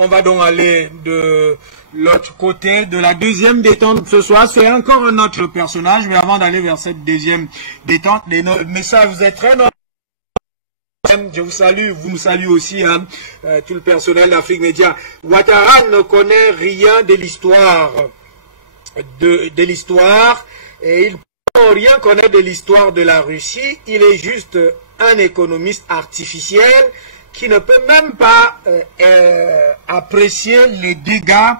on va donc aller de l'autre côté de la deuxième détente ce soir. C'est encore un autre personnage, mais avant d'aller vers cette deuxième détente, les messages, vous êtes très nombreux. Je vous salue, vous me saluez aussi, hein, tout le personnel d'Afrique Média. Ouattara ne connaît rien de l'histoire, de l'histoire, et il ne peut rien connaître de l'histoire de la Russie. Il est juste un économiste artificiel qui ne peut même pas apprécier les dégâts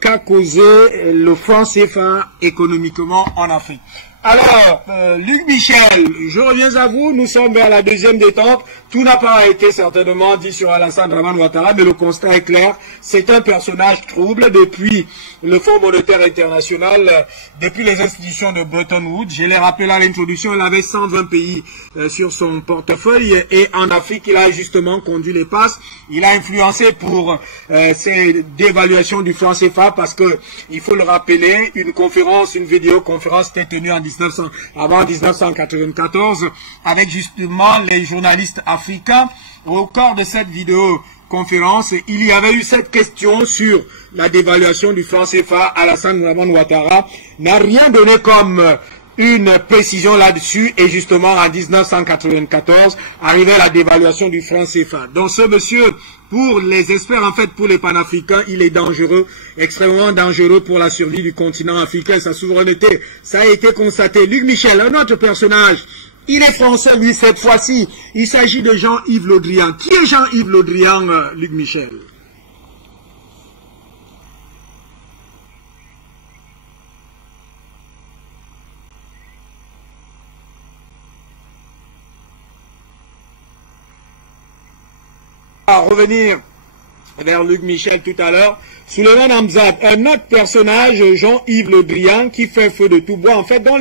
qu'a causé le franc CFA économiquement en Afrique. Alors, Luc Michel, je reviens à vous, nous sommes vers la deuxième détente. Tout n'a pas été certainement dit sur Alassane Dramane Ouattara, mais le constat est clair. C'est un personnage trouble depuis le Fonds monétaire international, depuis les institutions de Bretton Woods. Je l'ai rappelé à l'introduction, il avait 120 pays sur son portefeuille et en Afrique, il a justement conduit les passes. Il a influencé pour ces dévaluations du franc CFA parce que, il faut le rappeler, une vidéoconférence était tenue avant 1994 avec justement les journalistes africains. Au cours de cette vidéoconférence, il y avait eu cette question sur la dévaluation du franc CFA. Alassane Dramane Ouattara n'a rien donné comme une précision là-dessus et justement en 1994 arrivait la dévaluation du franc CFA. Donc ce monsieur, pour les experts, en fait pour les panafricains, il est dangereux, extrêmement dangereux pour la survie du continent africain, sa souveraineté. Ça a été constaté. Luc Michel, un autre personnage, il est français lui cette fois-ci. Il s'agit de Jean-Yves Le Drian. Qui est Jean-Yves Le Drian, Luc Michel? À revenir vers Luc Michel tout à l'heure, Souleymane Hamzat, un autre personnage, Jean-Yves Le Drian, qui fait feu de tout bois, en fait, dans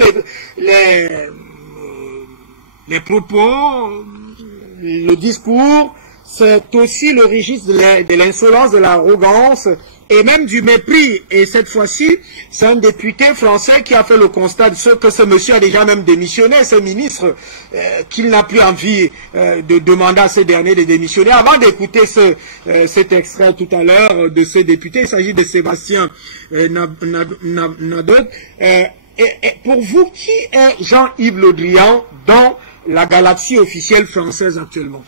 les propos, le discours, c'est aussi le registre de l'insolence, de l'arrogance et même du mépris. Et cette fois-ci, c'est un député français qui a fait le constat de ce que ce monsieur a déjà même démissionné, ce ministre, qu'il n'a plus envie de demander à ces derniers de démissionner. Avant d'écouter cet extrait tout à l'heure de ce député, il s'agit de Sébastien Nadot. Et pour vous, qui est Jean-Yves Le Drian dans la galaxie officielle française actuellement?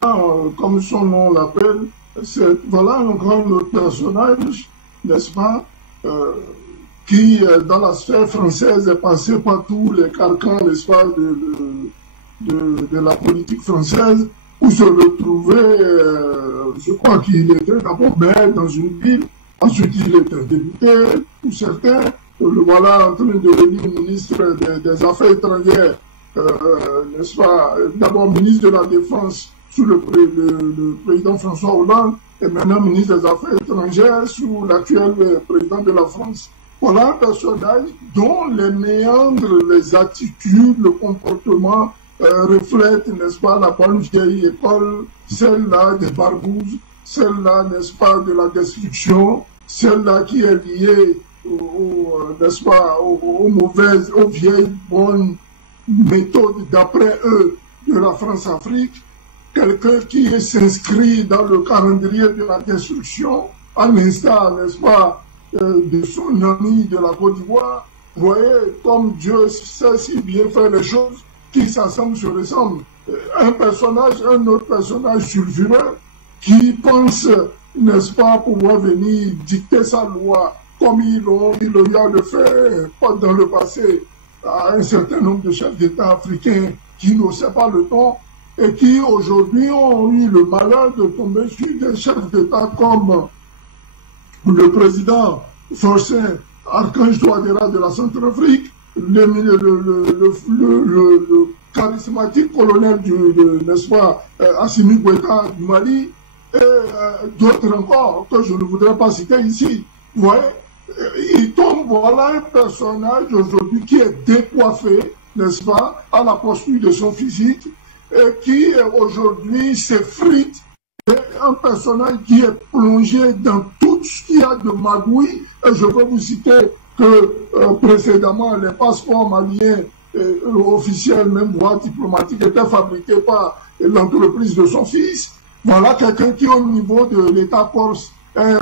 Comme son nom l'appelle, voilà un grand personnage, n'est-ce pas, qui, dans la sphère française, est passé par tous les carcans, n'est-ce pas, de la politique française, où se retrouvait, je crois qu'il était d'abord maire dans une ville, ensuite il était député, pour certains, le voilà en train de devenir ministre des Affaires étrangères, n'est-ce pas, d'abord ministre de la Défense, sous le président François Hollande et maintenant ministre des Affaires étrangères sous l'actuel président de la France. Voilà un personnage dont les méandres, les attitudes, le comportement reflètent, n'est-ce pas, la bonne vieille école, celle-là des barbouzes, celle-là, n'est-ce pas, de la destruction, celle-là qui est liée, n'est-ce pas, aux mauvaises, aux vieilles bonnes méthodes d'après eux de la France-Afrique. Quelqu'un qui s'inscrit dans le calendrier de la destruction, à l'instar, n'est-ce pas, de son ami de la Côte d'Ivoire. Vous voyez, comme Dieu sait si bien faire les choses, qui s'assemblent se ressemblent. Un autre personnage sulfureux, qui pense, n'est-ce pas, pouvoir venir dicter sa loi, comme il a le fait dans le passé à un certain nombre de chefs d'État africains qui n'osaient pas le ton, et qui aujourd'hui ont eu le malheur de tomber sur des chefs d'État comme le président Forcin Archange Touadéra de la Centrafrique, le charismatique colonel n'est-ce pas, Assimi Goïta du Mali, et d'autres encore que je ne voudrais pas citer ici. Vous voyez, il tombe, voilà un personnage aujourd'hui qui est décoiffé, n'est-ce pas, à la poursuite de son physique, et qui aujourd'hui s'effrite, un personnage qui est plongé dans tout ce qu'il y a de magouille. Et je peux vous citer que précédemment, les passeports maliens officiels, même voire diplomatiques, étaient fabriqués par l'entreprise de son fils. Voilà quelqu'un qui, au niveau de l'État corse, est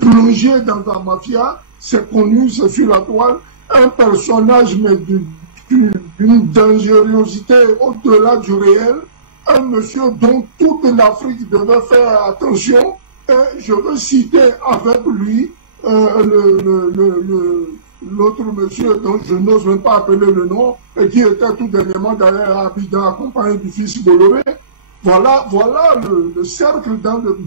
plongé dans la mafia. C'est connu, c'est sur la toile. Un personnage, mais d'une dangerosité au-delà du réel. Un monsieur dont toute l'Afrique devait faire attention. Et je veux citer avec lui l'autre monsieur dont je n'ose même pas appeler le nom, et qui était tout dernièrement d'ailleurs à Abidjan, accompagné du fils Bolloré. Voilà le cercle dans le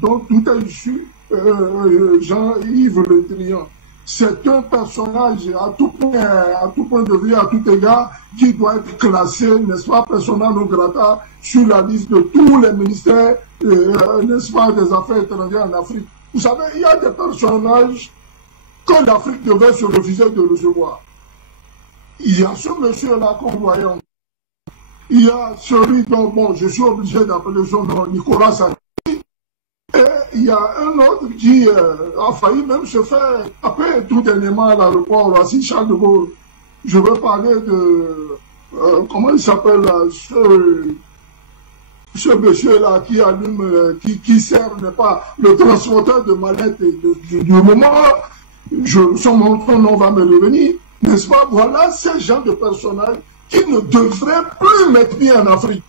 dont tout est issu, Jean-Yves Le Drian. C'est un personnage à tout point de vue, à tout égard, qui doit être classé, n'est-ce pas, persona non grata, sur la liste de tous les ministères, n'est-ce pas, des affaires étrangères en Afrique. Vous savez, il y a des personnages que l'Afrique devait se refuser de recevoir. Il y a ce monsieur-là qu'on voyait. Il y a celui dont, bon, je suis obligé d'appeler son nom, Nicolas Sarkozy. Et il y a un autre qui a failli même se faire taper tout dernièrement à l'aéroport Roissy Charles de Gaulle. Je veux parler de, comment il s'appelle, ce monsieur-là qui allume, qui sert, n'est pas, le transporteur de mallettes du moment. Son nom va me revenir, n'est-ce pas? Voilà ces gens de personnages qui ne devraient plus mettre pied en Afrique,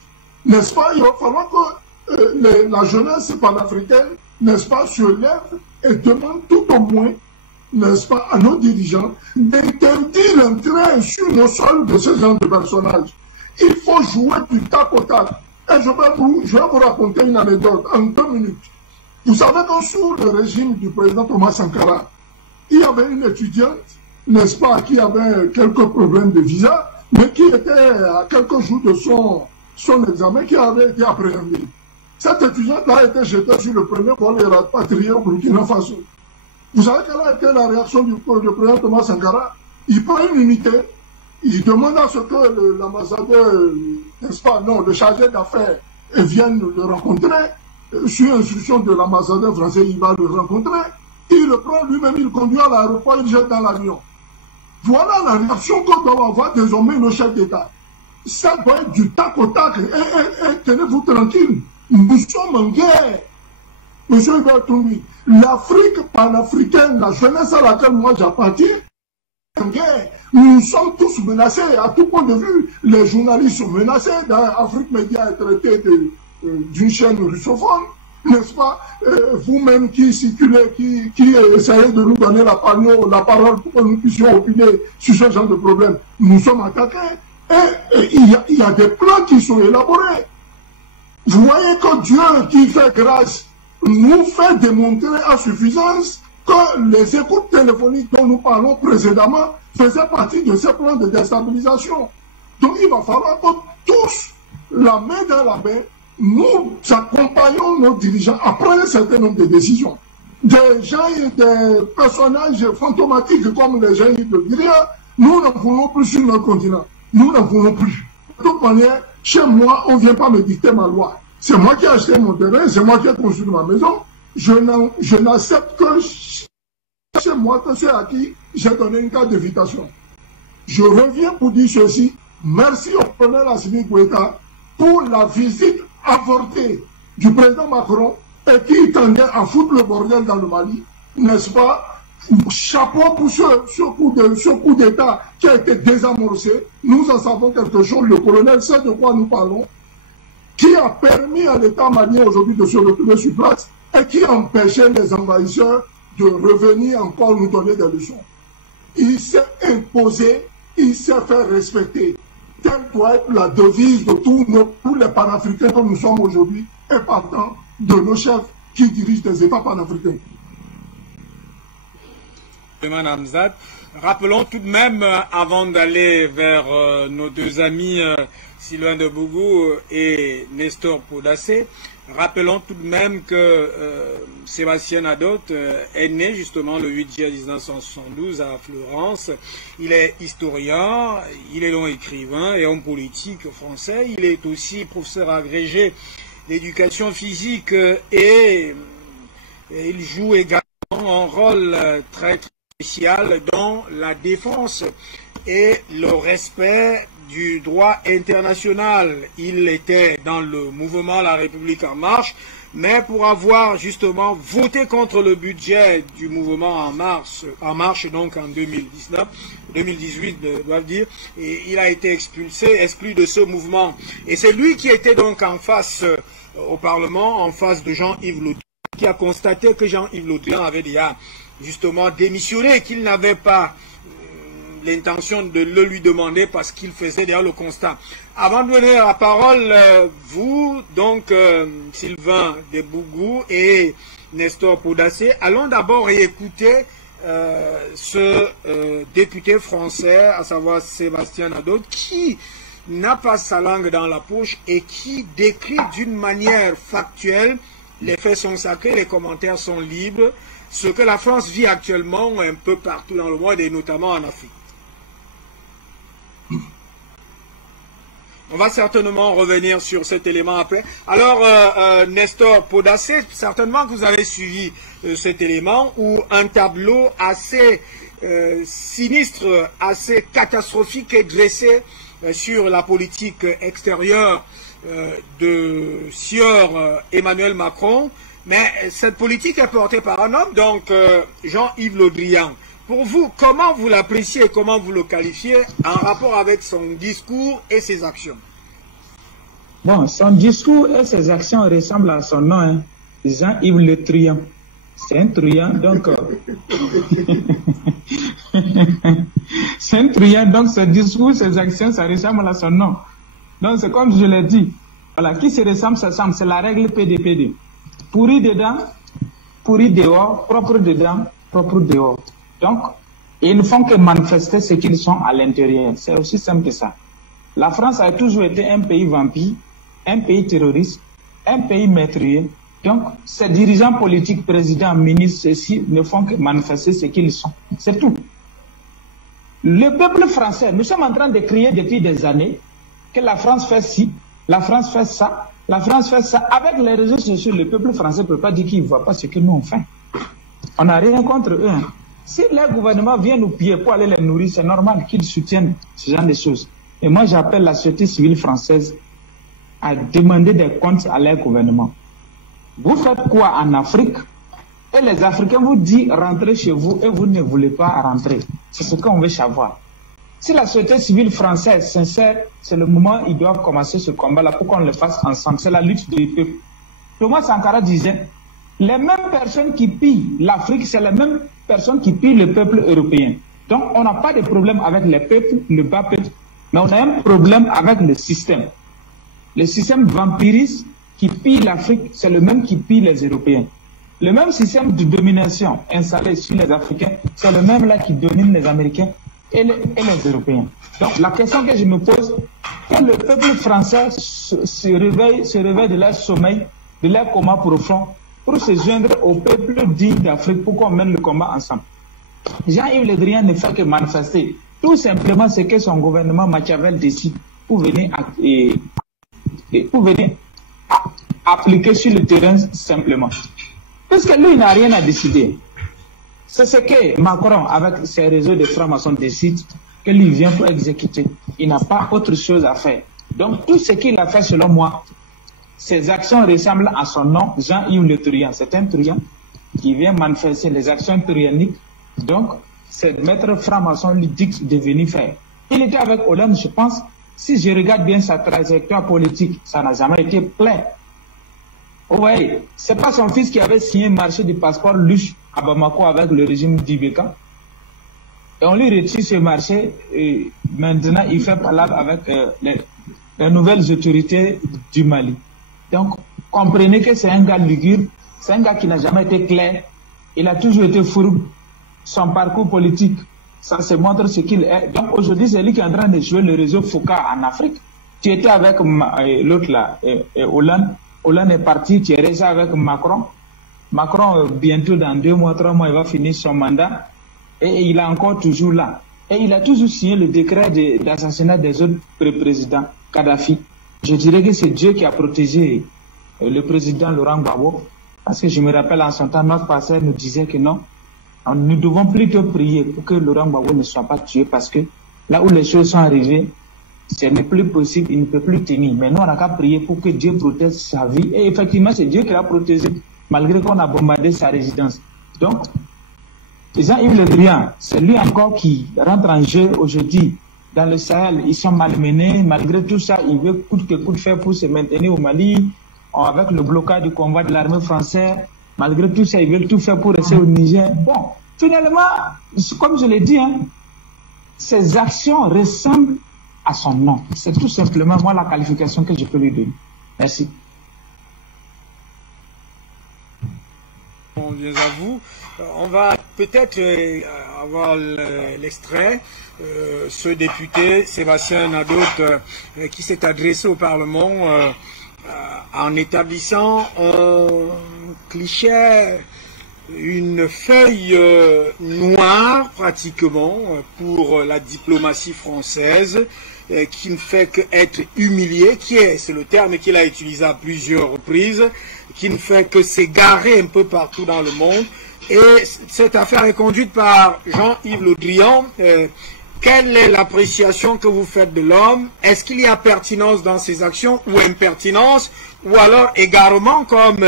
n'est-ce pas? Il va falloir que la jeunesse panafricaine, n'est-ce pas, se lève et demande tout au moins, n'est-ce pas, à nos dirigeants d'interdire l'entrée sur nos sols de ce genre de personnages. Il faut jouer du tac au tac. Et je vais vous raconter une anecdote en 2 minutes. Vous savez que sous le régime du président Thomas Sankara, il y avait une étudiante, n'est-ce pas, qui avait quelques problèmes de visa, mais qui était à quelques jours de son examen, qui avait été appréhendée. Cette étudiante-là a été jetée sur le premier vol et rapatriée au Burkina Faso. Vous savez quelle a été la réaction du président Thomas Sankara? Il prend une unité, il demande à ce que l'ambassadeur, n'est-ce pas, non, le chargé d'affaires vienne le rencontrer. Sur instruction de l'ambassadeur français, il va le rencontrer. Il le prend lui-même, il conduit à l'aéroport, il jette dans l'avion. Voilà la réaction que doivent avoir désormais nos chefs d'État. Ça doit être du tac au tac. Et tenez-vous tranquille. Nous sommes en guerre. Monsieur Ibertoumi, l'Afrique panafricaine, la jeunesse à laquelle moi j'appartiens, en guerre. Nous sommes tous menacés à tout point de vue. Les journalistes sont menacés. Dans Afrique Média est traité d'une chaîne russophone. N'est-ce pas, vous-même qui circulez, qui essayez de nous donner la parole pour que nous puissions opiner sur ce genre de problème. Nous sommes attaqués et il y a des plans qui sont élaborés. Vous voyez que Dieu qui fait grâce nous fait démontrer à suffisance que les écoutes téléphoniques dont nous parlons précédemment faisaient partie de ces plans de déstabilisation. Donc il va falloir que tous, la main dans la main, nous accompagnons nos dirigeants à prendre un certain nombre de décisions. Des gens et des personnages fantomatiques comme les gens de Guinée, nous n'en voulons plus sur notre continent. Nous n'en voulons plus. De toute manière, chez moi, on ne vient pas me dicter ma loi. C'est moi qui ai acheté mon terrain, c'est moi qui ai construit ma maison. Je n'accepte que chez moi que c'est à qui j'ai donné une carte d'invitation. Je reviens pour dire ceci. Merci au colonel Assimi Goïta pour la visite avortée du président Macron et qui tendait à foutre le bordel dans le Mali, n'est-ce pas? Chapeau pour ce coup d'État qui a été désamorcé. Nous en savons quelque chose. Le colonel sait de quoi nous parlons, qui a permis à l'État malien aujourd'hui de se retrouver sur place et qui empêchait les envahisseurs de revenir encore nous donner des leçons. Il s'est imposé, il s'est fait respecter. Telle doit être la devise de tous les panafricains que nous sommes aujourd'hui et partant de nos chefs qui dirigent des États panafricains. Rappelons tout de même, avant d'aller vers nos deux amis Sylvain de Bougou et Nestor Podacé, rappelons tout de même que Sébastien Nadot est né justement le 8 juillet 1972 à Florence. Il est historien, il est donc écrivain et homme politique français. Il est aussi professeur agrégé d'éducation physique et il joue également un rôle très spécial dans la défense et le respect du droit international. Il était dans le mouvement La République en marche, mais pour avoir justement voté contre le budget du mouvement en marche donc en 2018, doivent dire, et il a été exclu de ce mouvement. Et c'est lui qui était donc en face au Parlement, en face de Jean-Yves Le Drian, qui a constaté que Jean-Yves Le Drian avait déjà justement démissionné, qu'il n'avait pas l'intention de le lui demander parce qu'il faisait déjà le constat. Avant de donner la parole, vous, donc Sylvain Debougou et Nestor Podassé, allons d'abord écouter ce député français, à savoir Sébastien Nadot, qui n'a pas sa langue dans la poche et qui décrit d'une manière factuelle, les faits sont sacrés, les commentaires sont libres, ce que la France vit actuellement un peu partout dans le monde et notamment en Afrique. On va certainement revenir sur cet élément après. Alors, Nestor Podassé, certainement que vous avez suivi cet élément où un tableau assez sinistre, assez catastrophique est dressé sur la politique extérieure de sieur Emmanuel Macron. Mais cette politique est portée par un homme, donc Jean-Yves Le Drian. Pour vous, comment vous l'appréciez et comment vous le qualifiez en rapport avec son discours et ses actions? Bon, son discours et ses actions ressemblent à son nom, hein. Jean-Yves Le Drian. C'est un truand, donc... c'est un truand, donc ce discours, ses actions, ça ressemble à son nom. Donc c'est comme je l'ai dit. Voilà, qui se ressemble, s'assemble. C'est la règle PDPD. Pourri dedans, pourri dehors, propre dedans, propre dehors. Donc, ils ne font que manifester ce qu'ils sont à l'intérieur. C'est aussi simple que ça. La France a toujours été un pays vampire, un pays terroriste, un pays meurtrier. Donc, ces dirigeants politiques, présidents, ministres, ceux-ci ne font que manifester ce qu'ils sont. C'est tout. Le peuple français, nous sommes en train de crier depuis des années que la France fait ci, la France fait ça, la France fait ça. Avec les réseaux sociaux, le peuple français ne peut pas dire qu'il ne voit pas ce que nous on fait. On n'a rien contre eux. Hein. Si les gouvernements viennent nous piller pour aller les nourrir, c'est normal qu'ils soutiennent ce genre de choses. Et moi, j'appelle la société civile française à demander des comptes à leur gouvernement. Vous faites quoi en Afrique? Et les Africains vous disent rentrez chez vous et vous ne voulez pas rentrer. C'est ce qu'on veut savoir. Si la société civile française sincère, c'est le moment où ils doivent commencer ce combat-là pour qu'on le fasse ensemble. C'est la lutte du peuple. Thomas Sankara disait, les mêmes personnes qui pillent l'Afrique, c'est les mêmes personnes qui pillent le peuple européen. Donc on n'a pas de problème avec les peuples, le bas peuple, mais on a un problème avec le système. Le système vampiriste qui pille l'Afrique, c'est le même qui pille les Européens. Le même système de domination installé sur les Africains, c'est le même là qui domine les Américains et les Européens. Donc la question que je me pose, que le peuple français se réveille de leur sommeil, de leur coma profond, pour se joindre au peuple dit d'Afrique, pour qu'on mène le combat ensemble. Jean-Yves Le Drian ne fait que manifester tout simplement ce que son gouvernement Machiavel décide pour venir appliquer sur le terrain simplement. Parce que lui, il n'a rien à décider. C'est ce que Macron, avec ses réseaux de francs-maçons, décide que lui vient pour exécuter. Il n'a pas autre chose à faire. Donc, tout ce qu'il a fait, selon moi, ses actions ressemblent à son nom, Jean-Yves Le Drian. C'est un truand qui vient manifester les actions truandiques. Donc, c'est maître franc-maçon lui dit de venir faire. Il était avec Hollande, je pense. Si je regarde bien sa trajectoire politique, ça n'a jamais été plein. Vous voyez, c'est pas son fils qui avait signé un marché du passeport louche à Bamako avec le régime d'Ibeka. Et on lui retire ce marché et maintenant il fait palabre avec les nouvelles autorités du Mali. Donc, comprenez que c'est un gars ligure, c'est un gars qui n'a jamais été clair, il a toujours été fourbe. Son parcours politique, ça se montre ce qu'il est. Donc aujourd'hui, c'est lui qui est en train de jouer le réseau Foucault en Afrique. Tu étais avec l'autre là, Hollande. Hollande est parti, tu es resté avec Macron. Macron, bientôt dans 2 mois, 3 mois, il va finir son mandat. Et il est encore toujours là. Et il a toujours signé le décret d'assassinat des autres présidents, Kadhafi. Je dirais que c'est Dieu qui a protégé le président Laurent Gbagbo. Parce que je me rappelle en son temps, notre pasteur nous disait que non, nous devons plutôt prier pour que Laurent Gbagbo ne soit pas tué. Parce que là où les choses sont arrivées, ce n'est plus possible, il ne peut plus tenir. Mais nous, on n'a qu'à prier pour que Dieu protège sa vie. Et effectivement, c'est Dieu qui l'a protégé, malgré qu'on a bombardé sa résidence. Donc, Jean-Yves Le Drian, c'est lui encore qui rentre en jeu aujourd'hui. Dans le Sahel, ils sont malmenés. Malgré tout ça, il veut coûte que coûte faire pour se maintenir au Mali, avec le blocage du convoi de l'armée française. Malgré tout ça, ils veulent tout faire pour rester au Niger. Bon, finalement, comme je l'ai dit, ces actions ressemblent à son nom. C'est tout simplement, moi, la qualification que je peux lui donner. Merci. On vient à vous. On va peut-être avoir l'extrait. Ce député, Sébastien Nadotte, qui s'est adressé au Parlement en établissant un cliché, une feuille noire pratiquement pour la diplomatie française, qui ne fait qu'être humiliée, c'est le terme qu'il a utilisé à plusieurs reprises, qui ne fait que s'égarer un peu partout dans le monde. Et cette affaire est conduite par Jean-Yves Le Drian. Quelle est l'appréciation que vous faites de l'homme? Est-ce qu'il y a pertinence dans ses actions ou impertinence, ou alors égarement, comme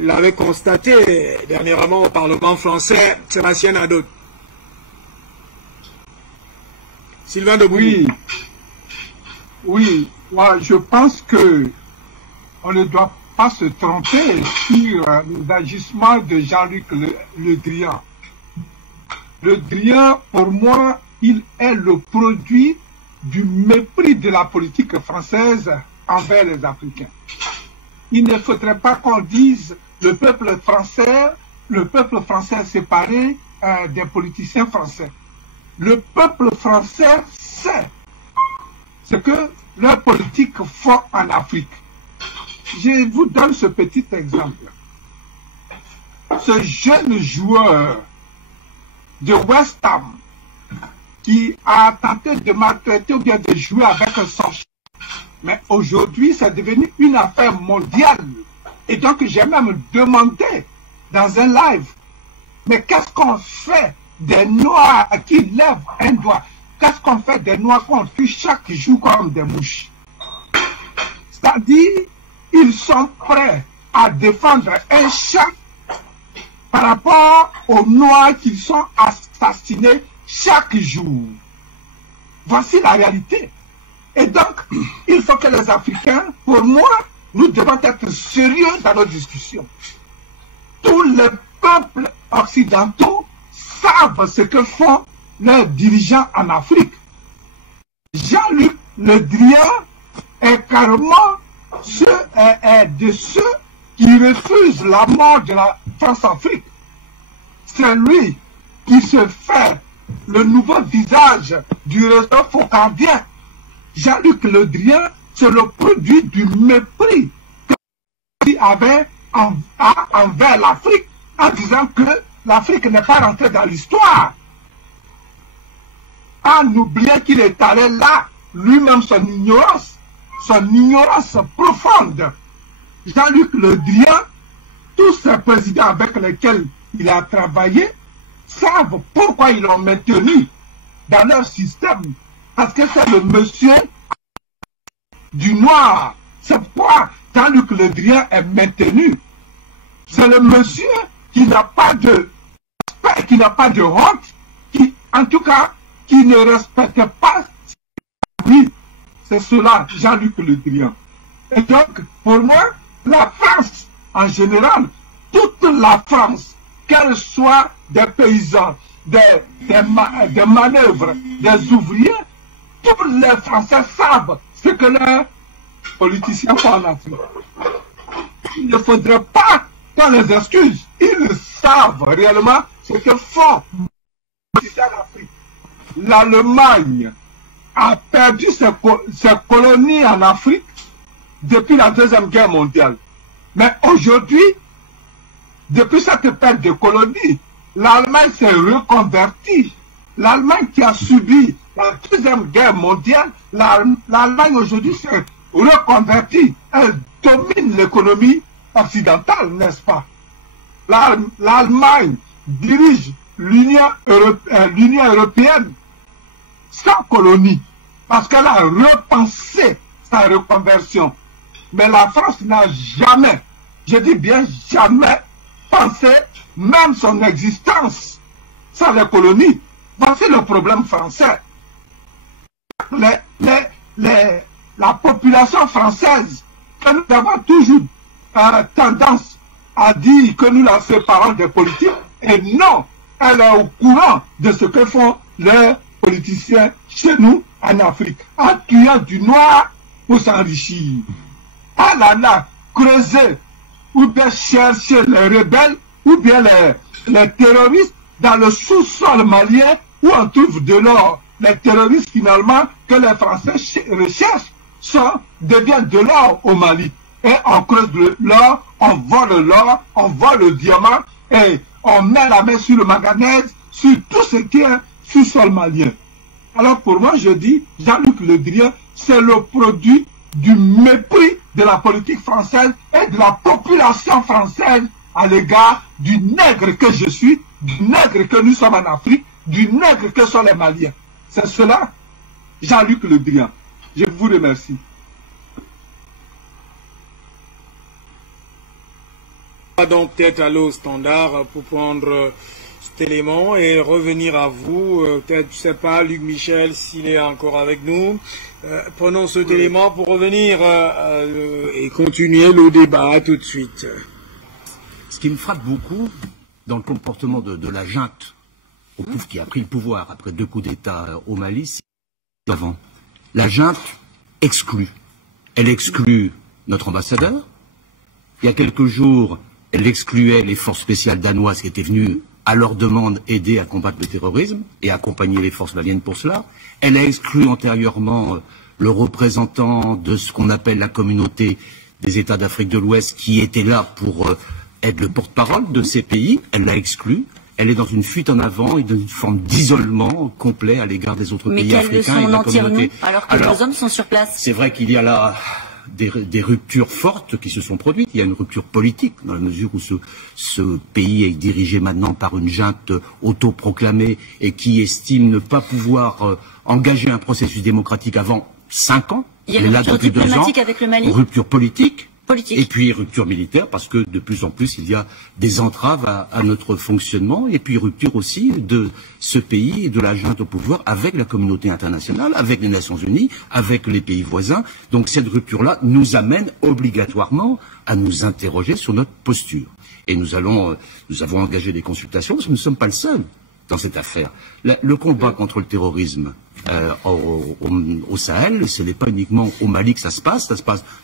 l'avait constaté dernièrement au Parlement français Sébastien Nadotte? Sylvain Debout. Oui, moi je pense que on ne doit pas se tromper sur les agissements de Jean-Luc Le Drian. Le Drian, pour moi, il est le produit du mépris de la politique française envers les Africains. Il ne faudrait pas qu'on dise le peuple français séparé des politiciens français. Le peuple français sait ce que leurs politiques font en Afrique. Je vous donne ce petit exemple. Ce jeune joueur de West Ham qui a tenté de maltraiter ou bien de jouer avec son chien. Mais aujourd'hui, c'est devenu une affaire mondiale. Et donc, j'ai même demandé dans un live, mais qu'est-ce qu'on fait des Noirs qui lèvent un doigt? Qu'est-ce qu'on fait des Noirs qu'on tue chaque jour comme des mouches? C'est-à-dire, ils sont prêts à défendre un chat par rapport aux Noirs qui sont assassinés chaque jour. Voici la réalité. Et donc, il faut que les Africains, pour moi, nous devons être sérieux dans nos discussions. Tous les peuples occidentaux savent ce que font leurs dirigeants en Afrique. Jean-Luc Le Drian est carrément de ceux qui refusent la mort de la France-Afrique. C'est lui qui se fait le nouveau visage du réseau focandien. Jean-Luc Le Drian, c'est le produit du mépris qu'il avait envers l'Afrique, en disant que l'Afrique n'est pas rentrée dans l'histoire. En oubliant qu'il est allé là, lui-même son ignorance profonde. Jean-Luc Le Drian, tous ces présidents avec lesquels il a travaillé, savent pourquoi ils l'ont maintenu dans leur système. Parce que c'est le monsieur du noir. C'est pourquoi Jean-Luc Le Drian est maintenu. C'est le monsieur qui n'a pas de honte, qui, en tout cas, qui ne respecte pas lui. C'est cela, Jean-Luc Le Drian. Et donc, pour moi, la France, en général, toute la France, qu'elle soit des paysans, des manœuvres, des ouvriers, tous les Français savent ce que leurs politiciens font en Afrique. Il ne faudrait pas qu'on les excuse. Ils savent réellement ce que font les politiciens en Afrique. L'Allemagne a perdu ses colonies en Afrique depuis la Deuxième Guerre mondiale. Mais aujourd'hui, depuis cette perte de colonies, l'Allemagne s'est reconvertie. L'Allemagne qui a subi la Deuxième Guerre mondiale, l'Allemagne aujourd'hui s'est reconvertie. Elle domine l'économie occidentale, n'est-ce pas? L'Allemagne dirige l'Union européenne sans colonie. parce qu'elle a repensé sa reconversion. Mais la France n'a jamais, je dis bien jamais, pensé même son existence sans les colonies. Voici le problème français. La population française, que nous avons toujours tendance à dire que nous la séparons des politiques, et non, elle est au courant de ce que font les politiciens chez nous en Afrique, en tuant du noir pour s'enrichir. Ah là là, creuser, ou bien chercher les rebelles, ou bien les terroristes dans le sous-sol malien où on trouve de l'or. Les terroristes finalement que les Français recherchent deviennent de l'or au Mali. Et on creuse de l'or, on vole le diamant et on met la main sur le manganèse, sur tout ce qui est sous-sol malien. Alors pour moi je dis, Jean-Luc Le Drian, c'est le produit du mépris de la politique française et de la population française à l'égard du nègre que je suis, du nègre que nous sommes en Afrique, du nègre que sont les Maliens. C'est cela, Jean-Luc Le Drian. Je vous remercie. On va donc peut-être aller au standard pour prendre cet élément et revenir à vous. Peut-être, je ne sais pas, Luc Michel, s'il est encore avec nous. Prenons cet élément pour revenir et continuer le débat tout de suite. Ce qui me frappe beaucoup dans le comportement de la junte qui a pris le pouvoir après 2 coups d'État au Mali, c'est avant. La junte exclut. Elle exclut notre ambassadeur. Il y a quelques jours, elle excluait les forces spéciales danoises qui étaient venues à leur demande aider à combattre le terrorisme et accompagner les forces maliennes pour cela. Elle a exclu antérieurement le représentant de ce qu'on appelle la communauté des États d'Afrique de l'Ouest qui était là pour être le porte-parole de ces pays. Elle l'a exclu. Elle est dans une fuite en avant et dans une forme d'isolement complet à l'égard des autres pays africains et de la communauté. Alors que nos hommes sont sur place. C'est vrai qu'il y a là des ruptures fortes qui se sont produites. Il y a une rupture politique dans la mesure où ce pays est dirigé maintenant par une junte autoproclamée et qui estime ne pas pouvoir engager un processus démocratique avant 5 ans. Il y a une rupture diplomatique avec le Mali. Rupture politique. Et puis rupture militaire, parce que de plus en plus il y a des entraves à notre fonctionnement, et puis rupture aussi de ce pays et de la junte au pouvoir avec la communauté internationale, avec les Nations Unies, avec les pays voisins. Donc cette rupture-là nous amène obligatoirement à nous interroger sur notre posture. Et nous avons engagé des consultations, parce que nous ne sommes pas le seul dans cette affaire. Le combat contre le terrorisme au Sahel, ce n'est pas uniquement au Mali que ça se passe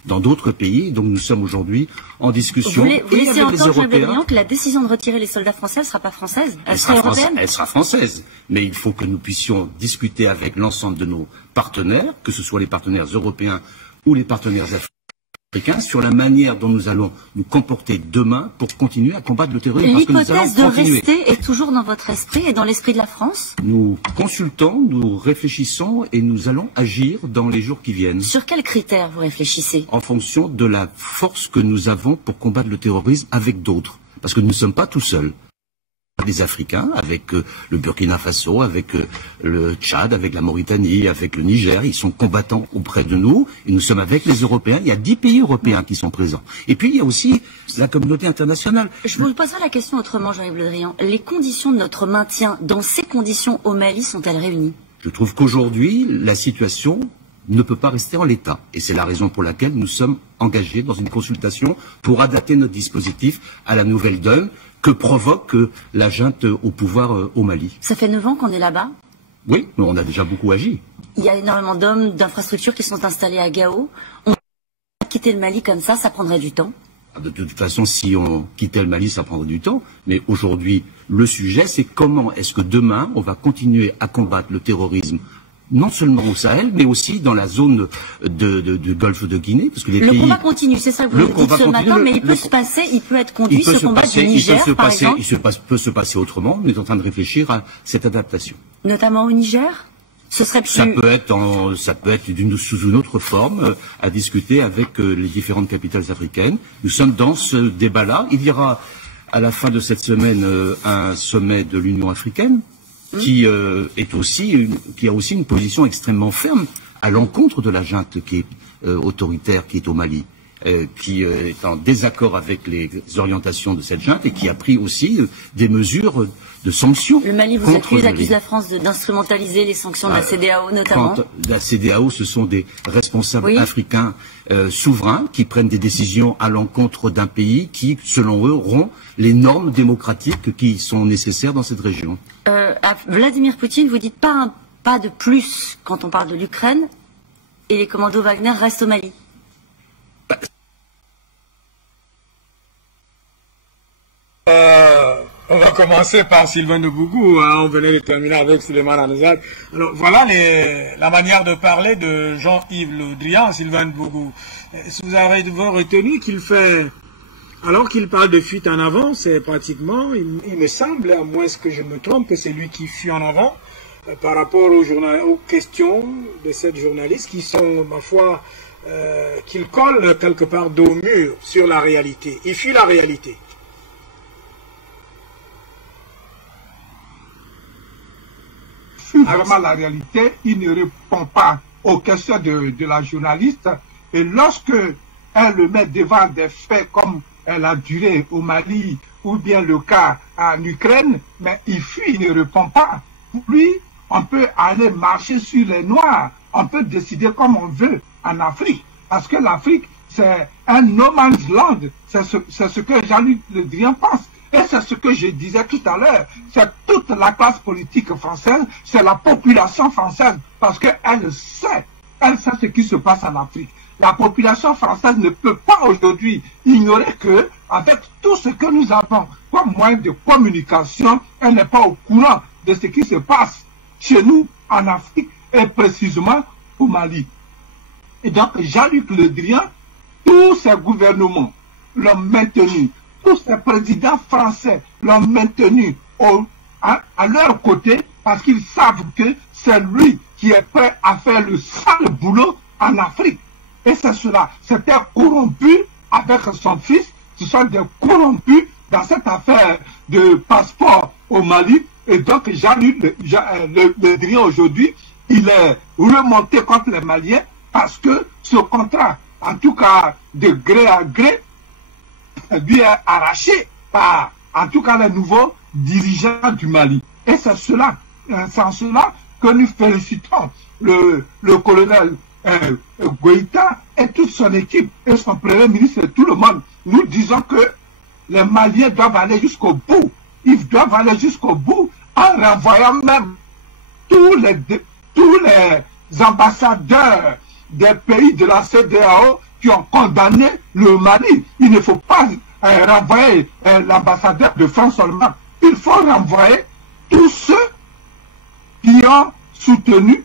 dans d'autres pays. Donc nous sommes aujourd'hui en discussion. Vous laissez entendre, Jean-Luc Le Drian, que la décision de retirer les soldats français ne sera pas française, elle sera européenne. Elle sera française, mais il faut que nous puissions discuter avec l'ensemble de nos partenaires, que ce soit les partenaires européens ou les partenaires africains, sur la manière dont nous allons nous comporter demain pour continuer à combattre le terrorisme. L'hypothèse de rester est toujours dans votre esprit et dans l'esprit de la France? Nous consultons, nous réfléchissons et nous allons agir dans les jours qui viennent. Sur quels critères vous réfléchissez? En fonction de la force que nous avons pour combattre le terrorisme avec d'autres. Parce que nous ne sommes pas tout seuls. Les Africains, avec le Burkina Faso, avec le Tchad, avec la Mauritanie, avec le Niger, ils sont combattants auprès de nous, et nous sommes avec les Européens. Il y a 10 pays européens qui sont présents. Et puis il y a aussi la communauté internationale. Je vous poserai la question autrement, Jean-Yves Le Drian. Les conditions de notre maintien dans ces conditions au Mali sont-elles réunies? Je trouve qu'aujourd'hui, la situation ne peut pas rester en l'état. Et c'est la raison pour laquelle nous sommes engagés dans une consultation pour adapter notre dispositif à la nouvelle donne que provoque la junte au pouvoir au Mali. Ça fait 9 ans qu'on est là-bas? Oui, mais on a déjà beaucoup agi. Il y a énormément d'hommes, d'infrastructures qui sont installés à Gao. On va quitter le Mali comme ça prendrait du temps? De toute façon, si on quittait le Mali, ça prendrait du temps. Mais aujourd'hui, le sujet, c'est comment est-ce que demain, on va continuer à combattre le terrorisme, non seulement au Sahel, mais aussi dans la zone du Golfe de Guinée, parce que les le pays... combat continue, c'est ça que vous nous dites ce matin, mais il peut être conduit, ce combat du Niger, par exemple. Il peut se passer autrement, on est en train de réfléchir à cette adaptation. Notamment au Niger? Ce serait plus... Ça peut être sous une autre forme, à discuter avec les différentes capitales africaines. Nous sommes dans ce débat-là. Il y aura, à la fin de cette semaine, un sommet de l'Union africaine, qui a aussi une position extrêmement ferme à l'encontre de la junte qui est autoritaire, qui est au Mali, qui est en désaccord avec les orientations de cette junte et qui a pris aussi des mesures de sanctions. Le Mali vous accuse la France d'instrumentaliser les sanctions de la CEDEAO notamment. La CEDEAO, ce sont des responsables africains souverains qui prennent des décisions à l'encontre d'un pays qui, selon eux, auront les normes démocratiques qui sont nécessaires dans cette région. Vladimir Poutine, vous dites pas de plus quand on parle de l'Ukraine et les commandos Wagner restent au Mali. On va commencer par Sylvain de Bougou, hein. On venait de terminer avec Suleiman Hamzad. Alors voilà la manière de parler de Jean-Yves Le Drian, Sylvain de Bougou. Si vous avez retenu qu'il fait, alors qu'il parle de fuite en avant, c'est pratiquement, il me semble, à moins que je me trompe, que c'est lui qui fuit en avant par rapport aux questions de cette journaliste qui sont, ma foi, qu'il colle quelque part dos au mur sur la réalité. Il fuit la réalité. Vraiment la réalité, il ne répond pas aux questions de la journaliste. Et lorsque elle le met devant des faits comme la durée au Mali ou bien le cas en Ukraine, mais il fuit, il ne répond pas. Pour lui, on peut aller marcher sur les Noirs, on peut décider comme on veut en Afrique. Parce que l'Afrique, c'est un no man's land. C'est ce que Jean-Luc Le Drian pense. Et c'est ce que je disais tout à l'heure, c'est toute la classe politique française, c'est la population française, parce qu'elle sait ce qui se passe en Afrique. La population française ne peut pas aujourd'hui ignorer que, avec tout ce que nous avons comme moyen de communication, elle n'est pas au courant de ce qui se passe chez nous en Afrique et précisément au Mali. Et donc Jean-Luc Le Drian, tous ses gouvernements l'ont maintenu. Tous ces présidents français l'ont maintenu à leur côté parce qu'ils savent que c'est lui qui est prêt à faire le sale boulot en Afrique. Et c'est cela. C'était corrompu avec son fils. Ce sont des corrompus dans cette affaire de passeport au Mali. Et donc Jean-Luc Le Drian aujourd'hui, il est remonté contre les Maliens parce que ce contrat, en tout cas de gré à gré, lui est arraché par, en tout cas, les nouveaux dirigeants du Mali. Et c'est cela, en cela que nous félicitons le colonel Goïta et toute son équipe, et son premier ministre et tout le monde. Nous disons que les Maliens doivent aller jusqu'au bout. Ils doivent aller jusqu'au bout en renvoyant même tous les ambassadeurs des pays de la CEDEAO qui ont condamné le Mali. Il ne faut pas renvoyer l'ambassadeur de France seulement. Il faut renvoyer tous ceux qui ont soutenu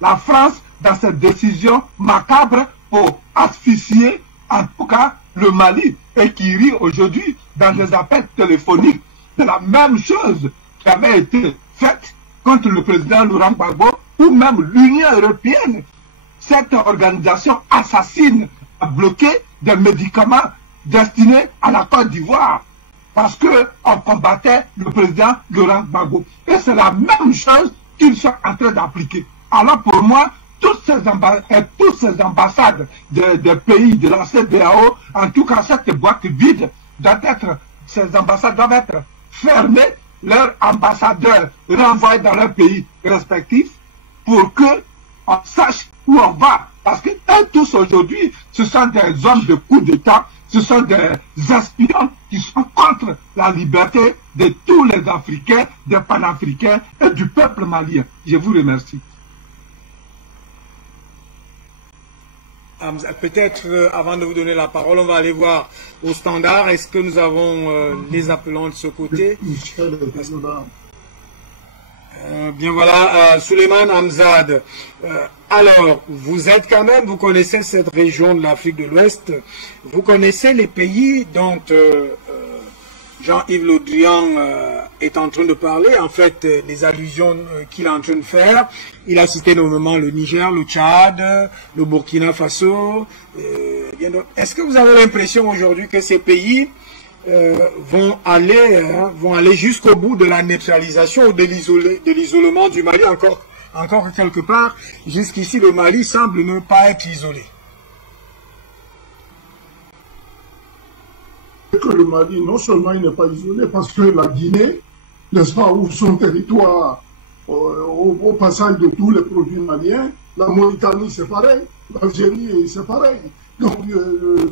la France dans cette décision macabre pour asphyxier en tout cas le Mali et qui rit aujourd'hui dans les appels téléphoniques. C'est la même chose qui avait été faite contre le président Laurent Gbagbo ou même l'Union européenne. Cette organisation assassine a bloqué des médicaments destinés à la Côte d'Ivoire parce qu'on combattait le président Laurent Gbagbo. Et c'est la même chose qu'ils sont en train d'appliquer. Alors pour moi, toutes ces ambassades des pays de la CEDEAO, en tout cas cette boîte vide, ces ambassades doivent être fermées, leurs ambassadeurs renvoyés dans leurs pays respectifs pour que on sache où on va. Parce que eux tous aujourd'hui, ce sont des hommes de coup d'État, ce sont des espions qui sont contre la liberté de tous les Africains, des Panafricains et du peuple malien. Je vous remercie. Peut-être avant de vous donner la parole, on va aller voir au standard. Est-ce que nous avons les appelants de ce côté? Bien voilà, Suleiman Hamzad. Alors, vous êtes quand même, vous connaissez cette région de l'Afrique de l'Ouest, vous connaissez les pays dont Jean-Yves Le Drian est en train de parler, en fait, les allusions qu'il est en train de faire. Il a cité nommément le Niger, le Tchad, le Burkina Faso. Est-ce que vous avez l'impression aujourd'hui que ces pays vont aller jusqu'au bout de la neutralisation ou de l'isolement du Mali, encore que quelque part, jusqu'ici, le Mali semble ne pas être isolé. Que le Mali, non seulement il n'est pas isolé, parce que la Guinée, n'est-ce pas, ouvre son territoire au passage de tous les produits maliens, la Mauritanie c'est pareil, l'Algérie c'est pareil. Donc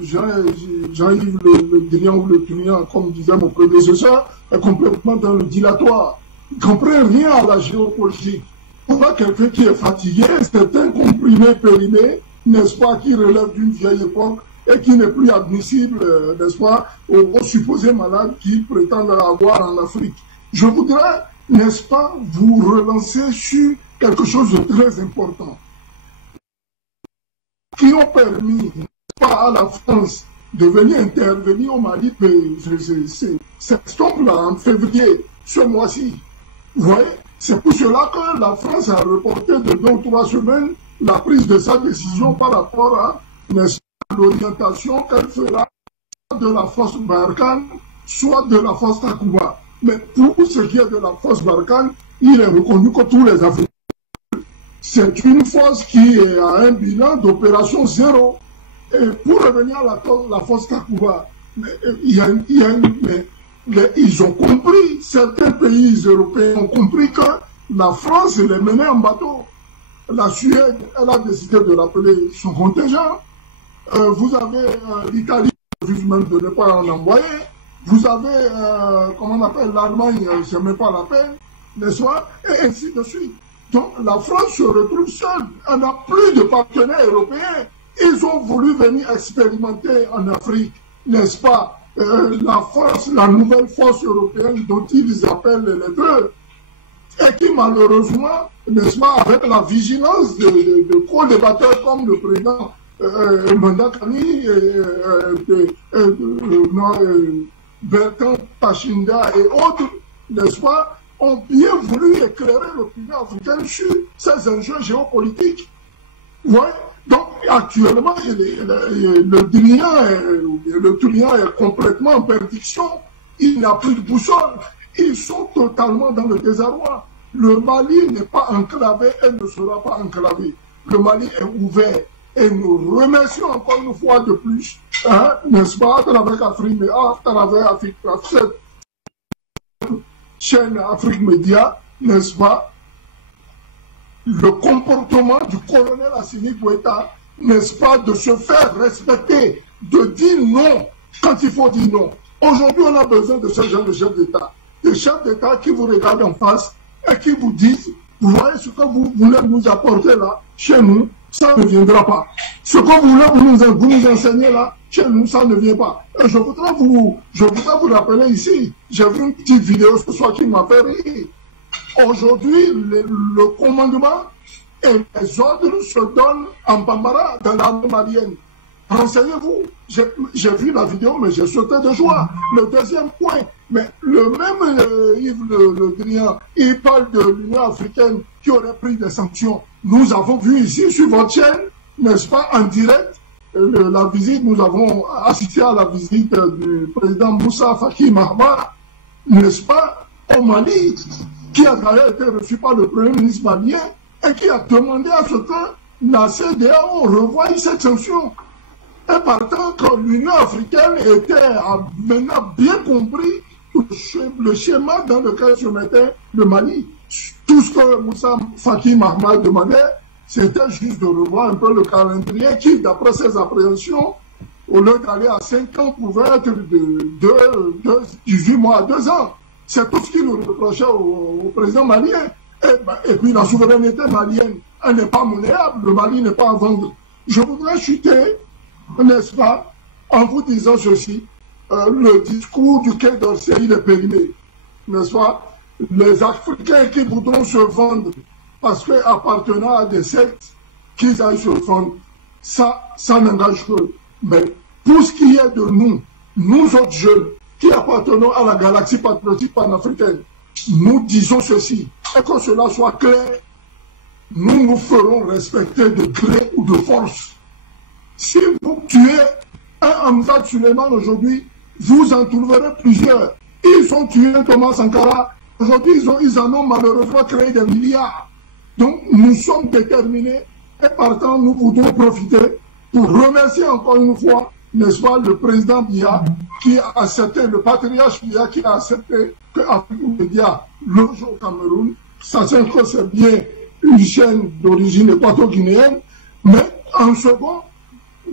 Jean-Yves Le Drian ou Le Truand, comme disait mon prédécesseur, est complètement dans le dilatoire. Il ne comprend rien à la géopolitique. On voit quelqu'un qui est fatigué, c'est un comprimé périmé, n'est-ce pas, qui relève d'une vieille époque et qui n'est plus admissible, n'est-ce pas, aux supposés malades qui prétendent avoir en Afrique. Je voudrais, n'est-ce pas, vous relancer sur quelque chose de très important, qui ont permis, n'est-ce pas, à la France de venir intervenir au Mali, s'estompe là en février, ce mois-ci. Vous voyez, c'est pour cela que la France a reporté de 2 ou 3 semaines la prise de sa décision par rapport à, n'est-ce pas, l'orientation qu'elle fera de la force Barkhane, soit de la force Takuba. Mais pour ce qui est de la force Barkhane, il est reconnu que tous les Africains. C'est une force qui a un bilan d'opération 0. Et pour revenir à la force Takuba, ils ont compris, certains pays européens ont compris que la France les menait en bateau. La Suède, elle a décidé de rappeler son contingent. Vous avez l'Italie, juste même de ne pas en envoyer. Vous avez, comment on appelle, l'Allemagne, c'est même pas la peine, n'est-ce pas? Et ainsi de suite. Donc la France se retrouve seule. Elle n'a plus de partenaires européens. Ils ont voulu venir expérimenter en Afrique, n'est-ce pas, la nouvelle force européenne dont ils appellent les deux, et qui malheureusement, n'est-ce pas, avec la vigilance de co-débatteurs comme le président Mandakani, Bertrand Pachinda et autres, n'est-ce pas, ont bien voulu éclairer l'opinion africaine sur ces enjeux géopolitiques. Ouais. Donc, actuellement, le Drian est complètement en perdition. Il n'y a plus de boussole. Ils sont totalement dans le désarroi. Le Mali n'est pas enclavé et ne sera pas enclavé. Le Mali est ouvert. Et nous remercions encore une fois de plus, hein, n'est-ce pas, à travers Afrique, cette chaîne Afrique Média, n'est-ce pas, le comportement du colonel Assimi Goïta, n'est-ce pas, de se faire respecter, de dire non quand il faut dire non. Aujourd'hui, on a besoin de ce genre de chefs d'État. Des chefs d'État qui vous regardent en face et qui vous disent, vous voyez ce que vous voulez nous apporter là, chez nous, ça ne viendra pas. Ce que vous voulez vous nous enseigner là, chez nous, ça ne vient pas. Et je voudrais vous rappeler ici, j'ai vu une petite vidéo ce soir qui m'a fait rire. Aujourd'hui, le commandement et les ordres se donnent en Bambara dans l'armée malienne. Renseignez-vous. J'ai vu la vidéo, mais j'ai sauté de joie. Le deuxième point, mais le même Yves Le Drian, il parle de l'Union africaine qui aurait pris des sanctions. Nous avons vu ici sur votre chaîne, n'est-ce pas, en direct, la visite, nous avons assisté à la visite du président Moussa Faki Mahamat, n'est-ce pas, au Mali, qui a d'ailleurs été reçu par le premier ministre malien et qui a demandé à ce que la CEDEAO revoie cette sanction. Et partant que l'Union africaine a maintenant bien compris le schéma dans lequel se mettait le Mali. Tout ce que Moussa Faki Mahamat demandait, c'était juste de revoir un peu le calendrier qui, d'après ses appréhensions, au lieu d'aller à 5 ans, pouvait être de 18 mois à 2 ans. C'est tout ce qu'il nous reprochait au président malien. Et puis la souveraineté malienne, elle n'est pas monnayable, le Mali n'est pas à vendre. Je voudrais chuter, n'est-ce pas, en vous disant ceci, le discours du Quai d'Orsay, il est périmé, n'est-ce pas? Les Africains qui voudront se vendre parce qu'appartenant à des sectes, qu'ils aillent se vendre, ça n'engage que. Mais pour ce qui est de nous autres jeunes, qui appartenons à la galaxie patriotique panafricaine, nous disons ceci, et que cela soit clair, nous nous ferons respecter de gré ou de force. Si vous tuez un Hamza Suleiman aujourd'hui, vous en trouverez plusieurs. Ils ont tué Thomas Sankara, aujourd'hui ils en ont malheureusement créé des milliards. Donc, nous sommes déterminés et partant, nous voudrons profiter pour remercier encore une fois, n'est-ce pas, le président Biya qui a accepté, le patriarche Biya qui a accepté que Afrique Média loge au Cameroun, sachant que c'est bien une chaîne d'origine équato-guinéenne, mais en second,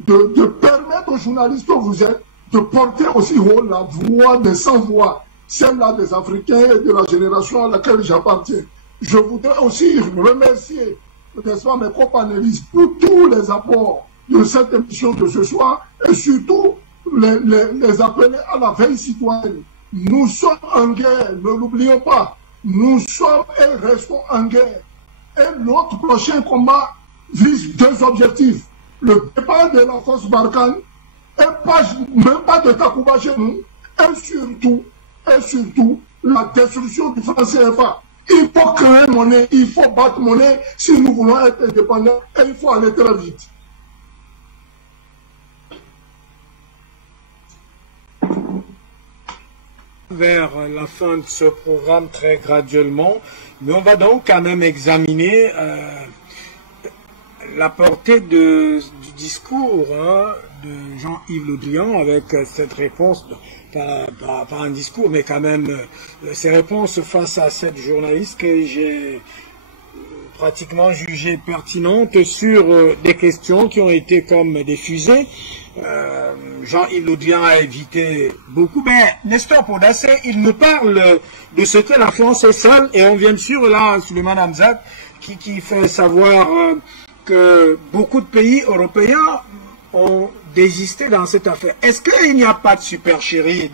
de permettre aux journalistes que vous êtes de porter aussi haut la voix des sans-voix, celle-là des Africains et de la génération à laquelle j'appartiens. Je voudrais aussi remercier, n'est-ce pas, mes co-panélistes pour tous les apports de cette émission de ce soir et surtout les appeler à la veille citoyenne. Nous sommes en guerre, ne l'oublions pas. Nous sommes et restons en guerre. Et notre prochain combat vise deux objectifs. Le départ de la force Barkhane, et même pas de Takuba chez nous, et surtout, la destruction du franc CFA. Il faut créer monnaie, il faut battre monnaie si nous voulons être indépendants et il faut aller très vite. Vers la fin de ce programme très graduellement, mais on va donc quand même examiner la portée du discours de Jean-Yves Le Drian avec cette réponse, pas un discours, mais quand même ses réponses face à cette journaliste que j'ai pratiquement jugée pertinente sur des questions qui ont été comme des fusées. Jean-Yves Le Drian a évité beaucoup, mais Nestor Podassé, il nous parle de ce que la France est seule, et on vient de suivre là Souleymane Hamzat qui fait savoir que beaucoup de pays européens ont désisté dans cette affaire. Est-ce qu'il n'y a pas de supercherie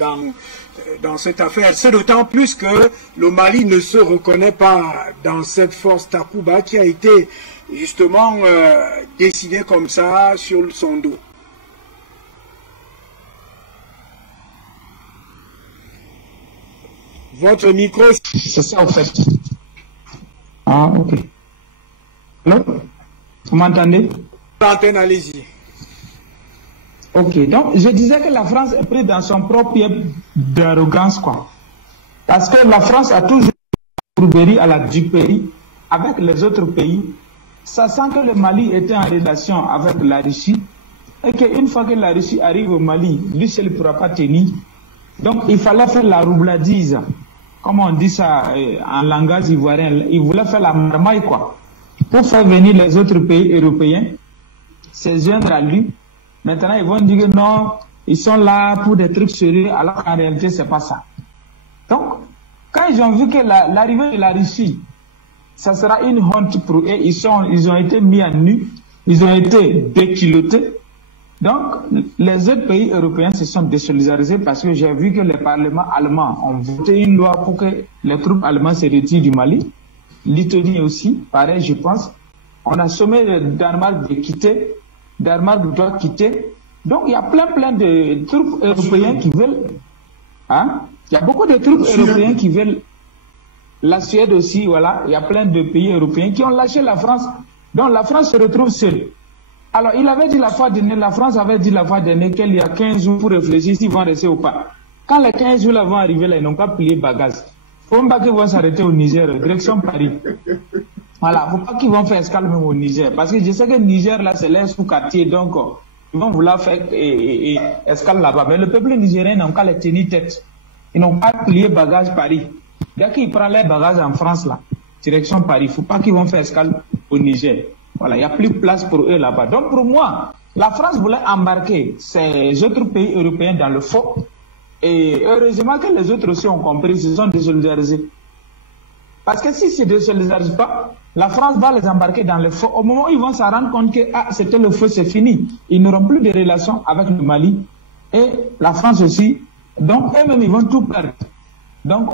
dans cette affaire? C'est d'autant plus que le Mali ne se reconnaît pas dans cette force Takuba qui a été justement décidée comme ça sur son dos. Votre micro... C'est ça, en fait. Ah, ok. Allô? Vous m'entendez? L'antenne, allez-y. Ok, donc je disais que la France est prise dans son propre pied d'arrogance, quoi. Parce que la France a toujours trouvé à la du pays avec les autres pays, sachant que le Mali était en relation avec la Russie, et qu'une fois que la Russie arrive au Mali, lui seul ne pourra pas tenir. Donc il fallait faire la roubladise, comme on dit ça en langage ivoirien. Il voulait faire la marmaille, quoi, pour faire venir les autres pays européens, se joindre à lui. Maintenant, ils vont dire que non, ils sont là pour des trucs sérieux, alors qu'en réalité, c'est pas ça. Donc, quand ils ont vu que l'arrivée de la Russie, ça sera une honte pour eux, ils ont été mis à nu, ils ont été déculottés. Donc, les autres pays européens se sont désolidarisés parce que j'ai vu que les parlements allemands ont voté une loi pour que les troupes allemandes se retirent du Mali. L'Italie aussi, pareil, je pense. On a sommé le Danemark de quitter. Danemark doit quitter. Donc, il y a plein de troupes européennes qui veulent... Hein? Il y a beaucoup de troupes européennes qui veulent... La Suède aussi, voilà. Il y a plein de pays européens qui ont lâché la France. Donc, la France se retrouve seule. Alors, il avait dit la fois dernière, la France avait dit la fois dernière qu'il y a 15 jours pour réfléchir s'ils vont rester ou pas. Quand les 15 jours là vont arriver, là, ils n'ont pas plié bagage. Il ne faut pas qu'ils vont s'arrêter au Niger, direction Paris. Voilà, il ne faut pas qu'ils vont faire escale même au Niger. Parce que je sais que le Niger, là, c'est l'air sous-quartier, donc ils vont vouloir faire escale là-bas. Mais le peuple nigérien n'a qu'à les tenir tête. Ils n'ont pas plié bagage Paris. Dès qu'ils prennent les bagages en France, là, direction Paris, il ne faut pas qu'ils vont faire escale au Niger. Voilà, il n'y a plus de place pour eux là-bas. Donc pour moi, la France voulait embarquer ces autres pays européens dans le faux. Et heureusement que les autres aussi ont compris, ils se sont désolidarisés. Parce que si ils ne se désolidarisent pas, la France va les embarquer dans le faux. Au moment où ils vont se rendre compte que c'était le faux, c'est fini. Ils n'auront plus de relations avec le Mali. Et la France aussi. Donc eux-mêmes, ils vont tout perdre. Donc,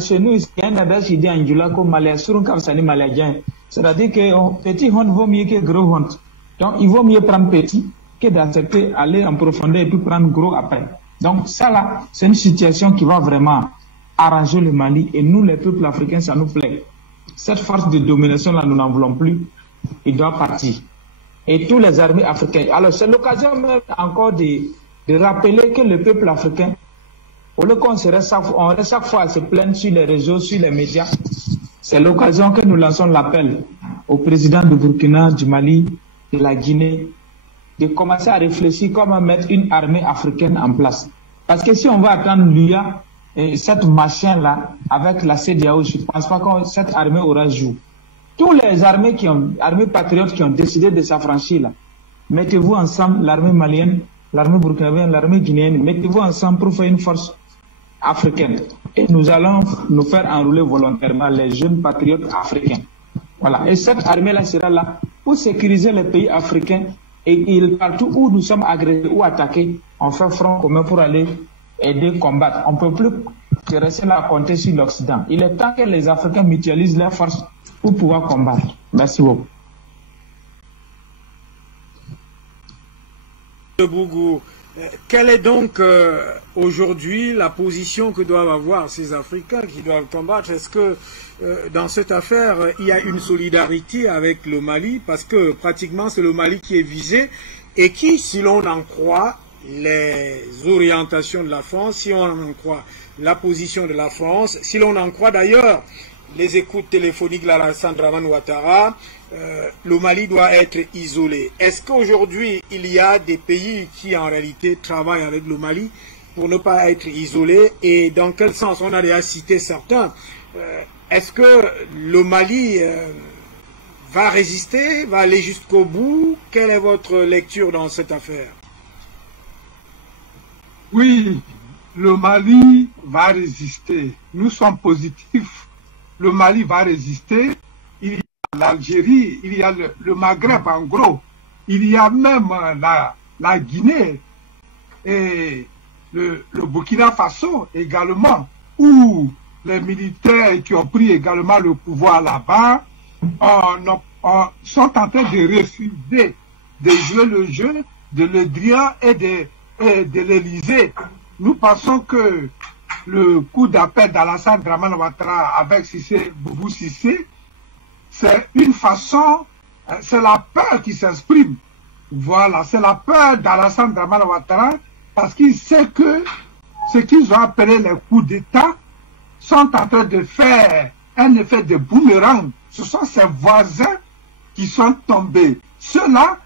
chez nous, il y a un adage qui dit en Djoula comme Malais, sur un Kavsani Malayen. C'est-à-dire que petit honte vaut mieux que gros honte. Donc, il vaut mieux prendre petit que d'accepter aller en profondeur et puis prendre gros après. Donc, ça là, c'est une situation qui va vraiment arranger le Mali. Et nous, les peuples africains, ça nous plaît. Cette force de domination là, nous n'en voulons plus. Il doit partir. Et tous les armées africaines. Alors, c'est l'occasion même encore de rappeler que le peuple africain, au lieu qu'on reste chaque fois à se plaindre sur les réseaux, sur les médias, c'est l'occasion que nous lançons l'appel au président du Burkina, du Mali, de la Guinée, de commencer à réfléchir comment mettre une armée africaine en place. Parce que si on va attendre l'UA et cette machin-là, avec la CEDEAO, je ne pense pas que cette armée aura joué. Tous les armées patriotes qui ont décidé de s'affranchir là, mettez-vous ensemble, l'armée malienne, l'armée burkinabéenne, l'armée guinéenne, mettez-vous ensemble pour faire une force africaine. Et nous allons nous faire enrôler volontairement les jeunes patriotes africains. Voilà. Et cette armée-là sera là pour sécuriser les pays africains. Et partout où nous sommes agressés ou attaqués, on fait front commun pour aller aider, combattre. On ne peut plus rester là à compter sur l'Occident. Il est temps que les Africains mutualisent leurs forces pour pouvoir combattre. Merci beaucoup. Bougou, quelle est donc aujourd'hui la position que doivent avoir ces Africains qui doivent combattre? Est-ce que dans cette affaire, il y a une solidarité avec le Mali? Parce que pratiquement c'est le Mali qui est visé et qui, si l'on en croit les orientations de la France, si on en croit la position de la France, si l'on en croit d'ailleurs les écoutes téléphoniques d'Alassane Dramane Ouattara, le Mali doit être isolé. Est-ce qu'aujourd'hui, il y a des pays qui en réalité travaillent avec le Mali pour ne pas être isolés? Et dans quel sens? On a déjà cité certains. Est-ce que le Mali va résister, va aller jusqu'au bout? Quelle est votre lecture dans cette affaire? Oui, le Mali va résister. Nous sommes positifs. Le Mali va résister. Il y a l'Algérie, il y a le Maghreb en gros. Il y a même la Guinée et le Burkina Faso également, où les militaires qui ont pris également le pouvoir là-bas sont en train de refuser de jouer le jeu de Le Drian et de l'Élysée. Nous pensons que le coup d'appel d'Alassane Dramane Ouattara avec Boubou Cissé, c'est une façon, c'est la peur qui s'exprime. Voilà, c'est la peur d'Alassane Dramane Ouattara parce qu'il sait que ce qu'ils ont appelé les coups d'État sont en train de faire un effet de boomerang. Ce sont ses voisins qui sont tombés. Ceux-là,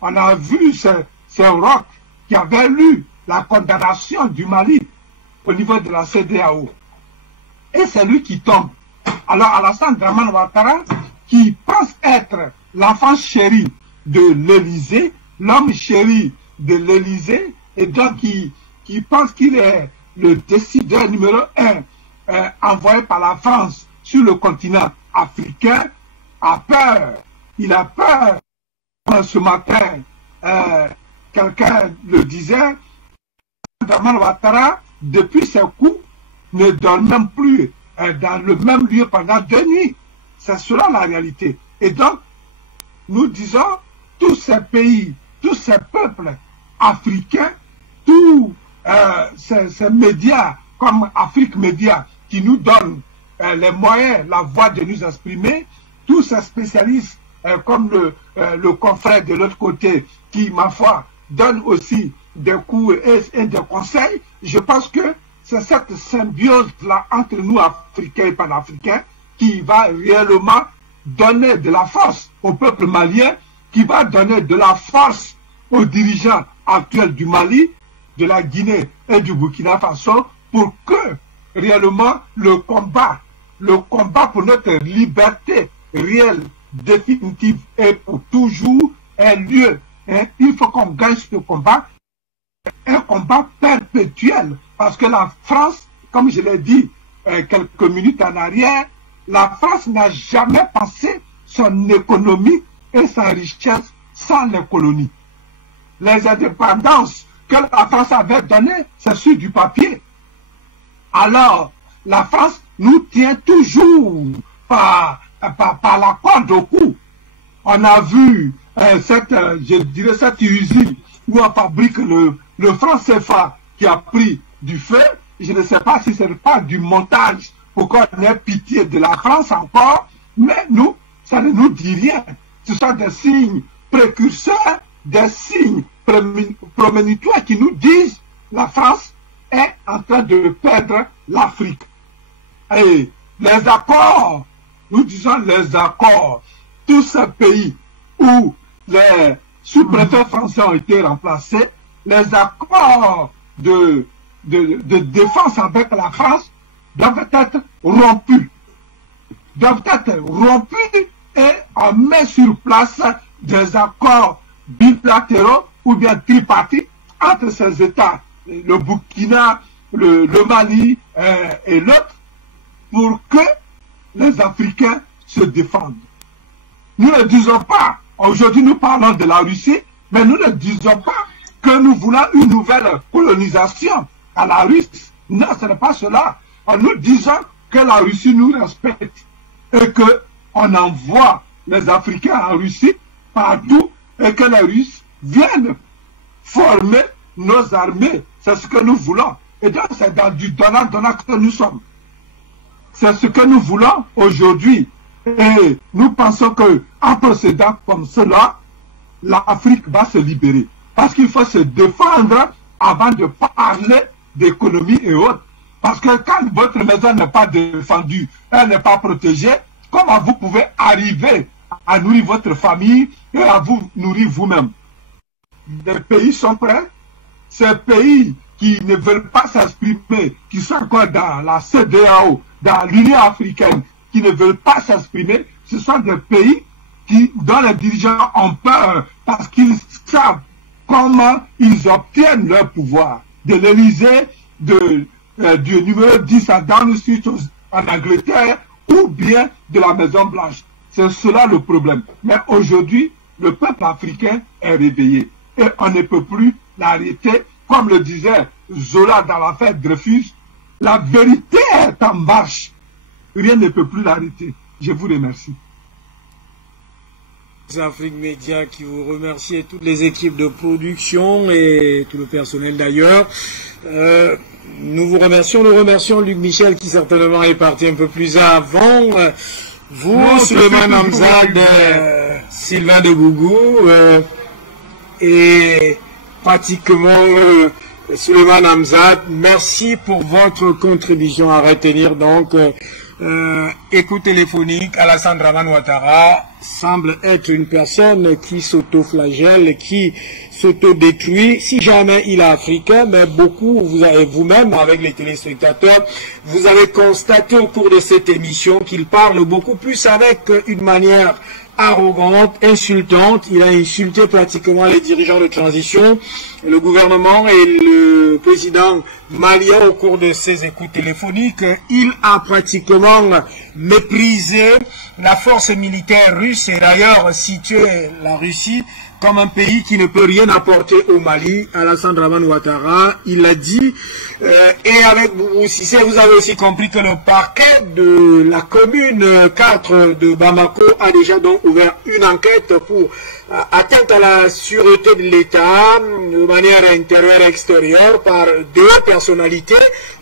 on a vu ces rocs qui avaient lu la condamnation du Mali au niveau de la CEDEAO. Et c'est lui qui tombe. Alors Alassane Dramane Ouattara, qui pense être l'enfant chéri de l'Élysée, l'homme chéri de l'Élysée, et donc qui pense qu'il est le décideur numéro 1 envoyé par la France sur le continent africain, a peur. Il a peur. Ce matin, quelqu'un le disait, Dramane Ouattara, depuis ses coups, ne dort même plus dans le même lieu pendant 2 nuits. C'est cela la réalité. Et donc, nous disons, tous ces pays, tous ces peuples africains, tous ces médias comme Afrique Média qui nous donnent les moyens, la voix de nous exprimer, tous ces spécialistes comme le confrère de l'autre côté qui, ma foi, donne aussi des cours et des conseils, je pense que c'est cette symbiose-là entre nous, Africains et Panafricains, qui va réellement donner de la force au peuple malien, qui va donner de la force aux dirigeants actuels du Mali, de la Guinée et du Burkina Faso, pour que réellement le combat pour notre liberté réelle, définitive et pour toujours ait lieu. Il faut qu'on gagne ce combat, un combat perpétuel, parce que la France, comme je l'ai dit quelques minutes en arrière, la France n'a jamais pensé son économie et sa richesse sans les colonies. Les indépendances que la France avait données, c'est sur du papier. Alors, la France nous tient toujours par la corde au cou. On a vu cette usine où on fabrique le franc CFA qui a pris du feu. Je ne sais pas si ce n'est pas du montage pour qu'on ait pitié de la France encore, mais nous, ça ne nous dit rien. Ce sont des signes précurseurs, des signes prémonitoires qui nous disent la France est en train de perdre l'Afrique. Et les accords nous disons les accords, tous ces pays où les sous-préfets français ont été remplacés, les accords de défense avec la France doivent être rompus. Et on met sur place des accords bilatéraux ou bien tripartites entre ces États, le Burkina, le Mali et l'autre, pour que les Africains se défendent. Nous ne disons pas, aujourd'hui nous parlons de la Russie, mais nous ne disons pas que nous voulons une nouvelle colonisation à la Russie. Non, ce n'est pas cela. Nous disons que la Russie nous respecte et qu'on envoie les Africains en Russie partout et que les Russes viennent former nos armées. C'est ce que nous voulons. Et donc c'est dans du donnant-donnant que nous sommes. C'est ce que nous voulons aujourd'hui. Et nous pensons qu'en procédant comme cela, l'Afrique va se libérer. Parce qu'il faut se défendre avant de parler d'économie et autres. Parce que quand votre maison n'est pas défendue, elle n'est pas protégée, comment vous pouvez arriver à nourrir votre famille et à vous nourrir vous-même? Les pays sont prêts. Ces pays qui ne veulent pas s'exprimer, qui sont encore dans la CEDEAO, dans l'Union africaine, qui ne veulent pas s'exprimer, ce sont des pays dont les dirigeants ont peur parce qu'ils savent comment ils obtiennent leur pouvoir. De l'Élysée, du numéro 10 à Downing Street en Angleterre, ou bien de la Maison Blanche. C'est cela le problème. Mais aujourd'hui, le peuple africain est réveillé. Et on ne peut plus l'arrêter. Comme le disait Zola dans l'affaire Dreyfus, la vérité est en marche. Rien ne peut plus l'arrêter. Je vous remercie. Afrique Média qui vous remercie et toutes les équipes de production et tout le personnel d'ailleurs. Nous vous remercions. Nous remercions Luc Michel qui certainement est parti un peu plus avant. Vous, Suleiman Hamzad, Sylvain de Gougou et pratiquement Suleiman Hamzad, merci pour votre contribution à retenir donc. Écoute téléphonique, Alassane Dramane Ouattara semble être une personne qui s'auto-flagelle, qui s'auto-détruit. Si jamais il est africain, mais beaucoup, vous avez vous-même, avec les téléspectateurs, vous avez constaté au cours de cette émission qu'il parle beaucoup plus avec une manière arrogante, insultante. Il a insulté pratiquement les dirigeants de transition, le gouvernement et le président malien au cours de ses écoutes téléphoniques. Il a pratiquement méprisé la force militaire russe et d'ailleurs situé la Russie comme un pays qui ne peut rien apporter au Mali. Alassane Dramane Ouattara, il l'a dit. Et avec Boubou Cissé, vous avez aussi compris que le parquet de la commune 4 de Bamako a déjà donc ouvert une enquête pour atteinte à la sûreté de l'État de manière intérieure et extérieure par deux personnalités,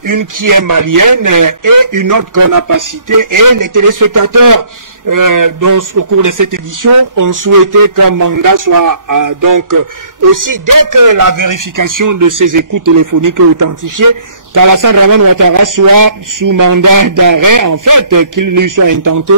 une qui est malienne et une autre qu'on n'a pas citée. Et les téléspectateurs au cours de cette édition ont souhaité qu'un mandat soit donc aussi, dès que la vérification de ces écoutes téléphoniques est authentifiée, qu'Alassane Dramane Ouattara soit sous mandat d'arrêt, en fait, qu'il lui soit intenté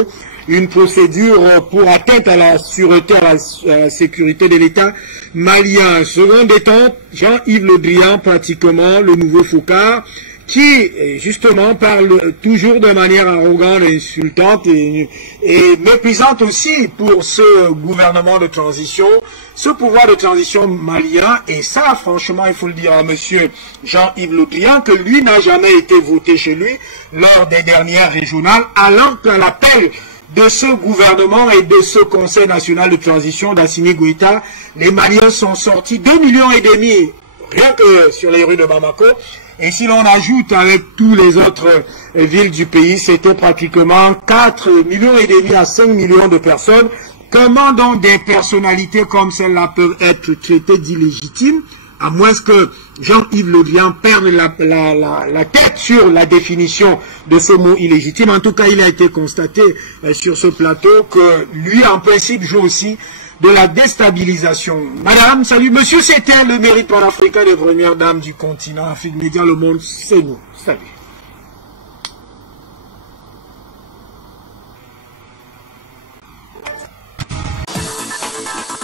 une procédure pour atteinte à la sûreté, à la sécurité de l'État malien. Second détente, Jean-Yves Le Drian, pratiquement le nouveau Foucault, qui justement parle toujours de manière arrogante, insultante et méprisante aussi pour ce gouvernement de transition, ce pouvoir de transition malien. Et ça, franchement, il faut le dire à monsieur Jean-Yves Le Drian, que lui n'a jamais été voté chez lui lors des dernières régionales, alors qu'à l'appel de ce gouvernement et de ce Conseil national de transition d'Assimi Goïta, les Maliens sont sortis 2,5 millions rien que sur les rues de Bamako. Et si l'on ajoute avec tous les autres villes du pays, c'était pratiquement 4,5 millions à 5 millions de personnes. Comment donc des personnalités comme celle-là peuvent être traitées d'illégitimes, à moins que Jean-Yves Le Drian perde la tête sur la définition de ce mot illégitime. En tout cas, il a été constaté sur ce plateau que lui, en principe, joue aussi de la déstabilisation. Madame, salut. Monsieur, c'était le mérite panafricain des premières dames du continent. Afrique Média, le monde, c'est nous. Salut. Merci.